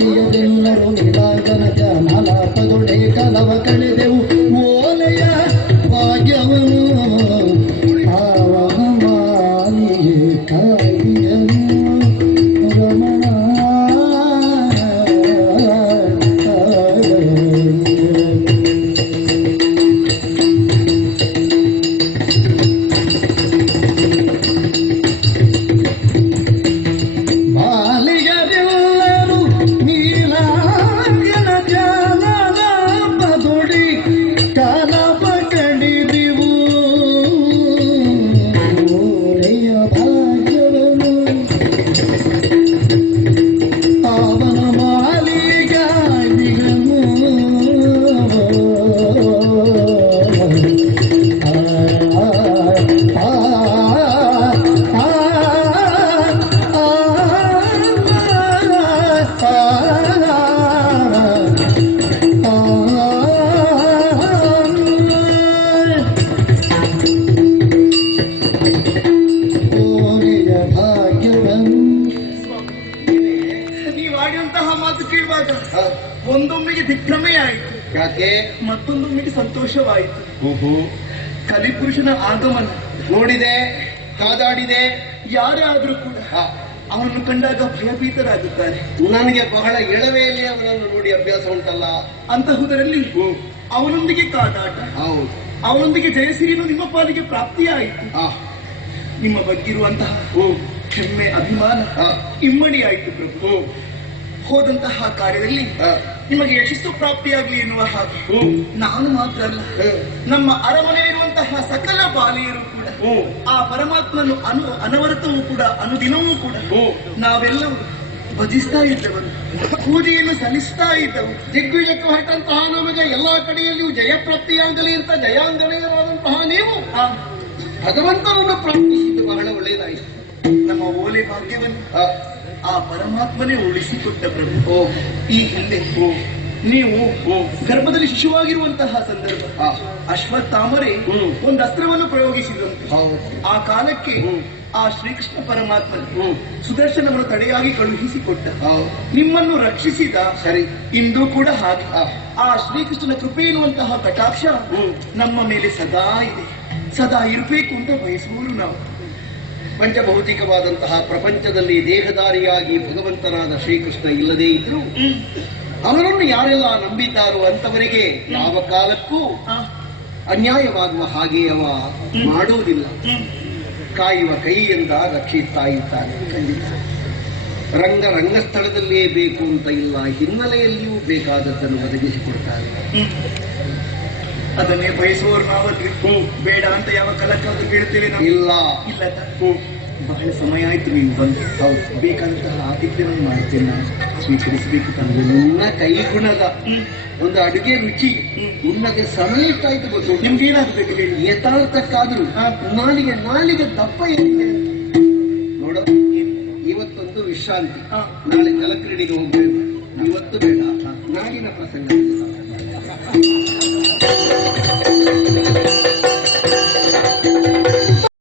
ಬಾಲಿಯದೆಲ್ಲರೂ ನಿಲಾಗನಜ ನಾಲಾಪದೊಡೆ ಕಲವ ಕಳೆದೆವು ಓಲೆಯ ಭಾಗ್ಯವನ್ನು ಆವನ ಮಾಲಿಯೇ ಕಾಯಿಯನು ರಮಣ ಒಂದೊಮ್ಮೆಗೆ ದಿಗ್ಭ್ರಮೆ ಆಯಿತು. ಯಾಕೆ? ಮತ್ತೊಂದೊಮ್ಮೆಗೆ ಸಂತೋಷವಾಯಿತು. ಕಲಿಪುರುಷನ ಆಗಮನ ನೋಡಿದೆ, ಕಾದಾಡಿದೆ. ಯಾರೇ ಆದ್ರೂ ಕೂಡ ಅವನನ್ನು ಕಂಡಾಗ ಭಯಭೀತರಾಗುತ್ತಾರೆ. ನನಗೆ ಬಹಳ ಎಳವೆಯಲ್ಲಿ ಅವನನ್ನು ನೋಡಿ ಅಭ್ಯಾಸ ಉಂಟಲ್ಲ. ಅಂತಹುದರಲ್ಲಿ ಅವನೊಂದಿಗೆ ಕಾದಾಟ, ಅವನೊಂದಿಗೆ ಜಯಸಿರಿಯನ್ನು ನಿಮ್ಮ ಪಾಲಿಗೆ ಪ್ರಾಪ್ತಿಯಾಯಿತು. ನಿಮ್ಮ ಬಗ್ಗಿರುವಂತಹ ಹೆಮ್ಮೆ ಅಭಿಮಾನ ಇಮ್ಮಡಿಯಾಯಿತು ಪ್ರಭು. ಹೋದಂತಹ ಕಾರ್ಯದಲ್ಲಿ ನಿಮಗೆ ಯಶಸ್ಸು ಪ್ರಾಪ್ತಿಯಾಗಲಿ ಎನ್ನುವ ಹಾಗೆ ನಾನು ಮಾತ್ರ ಅಲ್ಲ, ನಮ್ಮ ಅರಮನೆಯಲ್ಲಿರುವಂತಹ ಸಕಲ ಬಾಲಿಯರು ಕೂಡ ಆ ಪರಮಾತ್ಮನು ಅನವರತವೂ ಕೂಡ ಅನುದಿನವೂ ಕೂಡ ನಾವೆಲ್ಲವೂ ಭಜಿಸ್ತಾ ಇದ್ದವರು, ಪೂಜೆಯನ್ನು ಸಲ್ಲಿಸ್ತಾ ಇದ್ದವು. ದಿಗ್ವಿಜಯಕ್ಕೆ ಹೊರಟಂತಹ ನಮಗೆ ಎಲ್ಲಾ ಕಡೆಯಲ್ಲಿಯೂ ಜಯಪ್ರಾಪ್ತಿಯಾಗಲಿ ಅಂತ ಜಯಾಂಗನೆಯರಾದಂತಹ ನೀವು ಭಗವಂತನನ್ನು ಪ್ರಾರ್ಥಿಸಿದ್ದು ಬಹಳ ಒಳ್ಳೆಯದಾಯಿತು. ನಮ್ಮ ಓಲೆ ಭಾಗ್ಯವನ್ನು ಆ ಪರಮಾತ್ಮನೇ ಉಳಿಸಿಕೊಟ್ಟ ಪ್ರಭು. ಈ ಹಿಂದೆ ನೀವು ಗರ್ಭದಲ್ಲಿ ಶಿಶುವಾಗಿರುವಂತಹ ಸಂದರ್ಭ ಅಶ್ವತ್ಥಾಮರೇ ಒಂದು ಅಸ್ತ್ರವನ್ನು ಪ್ರಯೋಗಿಸಿದಂತೆ ಆ ಕಾಲಕ್ಕೆ ಆ ಶ್ರೀಕೃಷ್ಣ ಪರಮಾತ್ಮ ಸುದರ್ಶನವನ್ನು ತಡೆಯಾಗಿ ಕಳುಹಿಸಿಕೊಟ್ಟ, ನಿಮ್ಮನ್ನು ರಕ್ಷಿಸಿದ. ಸರಿ, ಇಂದು ಕೂಡ ಹಾಗೆ ಆ ಶ್ರೀಕೃಷ್ಣನ ಕೃಪೆ ಎನ್ನುವಂತಹ ಕಟಾಕ್ಷ ನಮ್ಮ ಮೇಲೆ ಸದಾ ಇದೆ, ಸದಾ ಇರಬೇಕು ಅಂತ ಬಯಸುವರು ನಾವು. ಪಂಚಭೌತಿಕವಾದಂತಹ ಪ್ರಪಂಚದಲ್ಲಿ ದೇಹದಾರಿಯಾಗಿ ಭಗವಂತನಾದ ಶ್ರೀಕೃಷ್ಣ ಇಲ್ಲದೇ ಇದ್ರೂ ಅವರನ್ನು ಯಾರೆಲ್ಲ ನಂಬಿದ್ದಾರೋ ಅಂತವರಿಗೆ ಯಾವ ಕಾಲಕ್ಕೂ ಅನ್ಯಾಯವಾಗುವ ಹಾಗೆ ಅವ ಮಾಡುವುದಿಲ್ಲ. ಕಾಯುವ ಕೈಯಿಂದ ರಕ್ಷಿಸ್ತಾ ಇದ್ದಾನೆ. ಖಂಡಿತ ರಂಗಸ್ಥಳದಲ್ಲಿಯೇ ಬೇಕು ಅಂತ ಇಲ್ಲ, ಹಿನ್ನೆಲೆಯಲ್ಲಿಯೂ ಬೇಕಾದದ್ದನ್ನು ಒದಗಿಸಿಕೊಡ್ತಾರೆ. ಅದನ್ನೇ ಬಯಸುವವರು ನಾವಲ್ಲಿ ಬೇಡ ಅಂತ ಯಾವ ಕಾಲಕ್ಕಾದ್ರೂ ಬೀಳುತ್ತೇವೆ ಇಲ್ಲ. ಇಲ್ಲ, ಬಹಳ ಸಮಯ ಆಯ್ತು ನೀವು ಬಂದು. ಬೇಕಾದಂತಹ ಆತಿಥ್ಯವನ್ನು ಮಾಡುತ್ತೇನೆ, ನಾನು ಸ್ವೀಕರಿಸಬೇಕು. ನನ್ನ ಕೈ ಗುಣದ ಒಂದು ಅಡುಗೆ ರುಚಿ ಉಣ್ಣಗೆ ಸಮಯ ಇಷ್ಟಾಯ್ತು. ಗೊತ್ತು ನಿಮ್ಗೆ ಏನಾಗಬೇಕು ಹೇಳಿ, ಯಥಾರ್ಥಕ್ಕಾದ್ರೂ ನಾಲಿಗೆ ದಪ್ಪ ಏನಿದೆ ನೋಡ. ಇವತ್ತೊಂದು ವಿಶ್ರಾಂತಿ, ನಾಳೆ ಜಲಕ್ರೀಡೆಗೆ ಹೋಗ್ಬೇಕು. ಇವತ್ತು ಬೇಡ, ನಾಡಿನ ಪ್ರಸಂಗ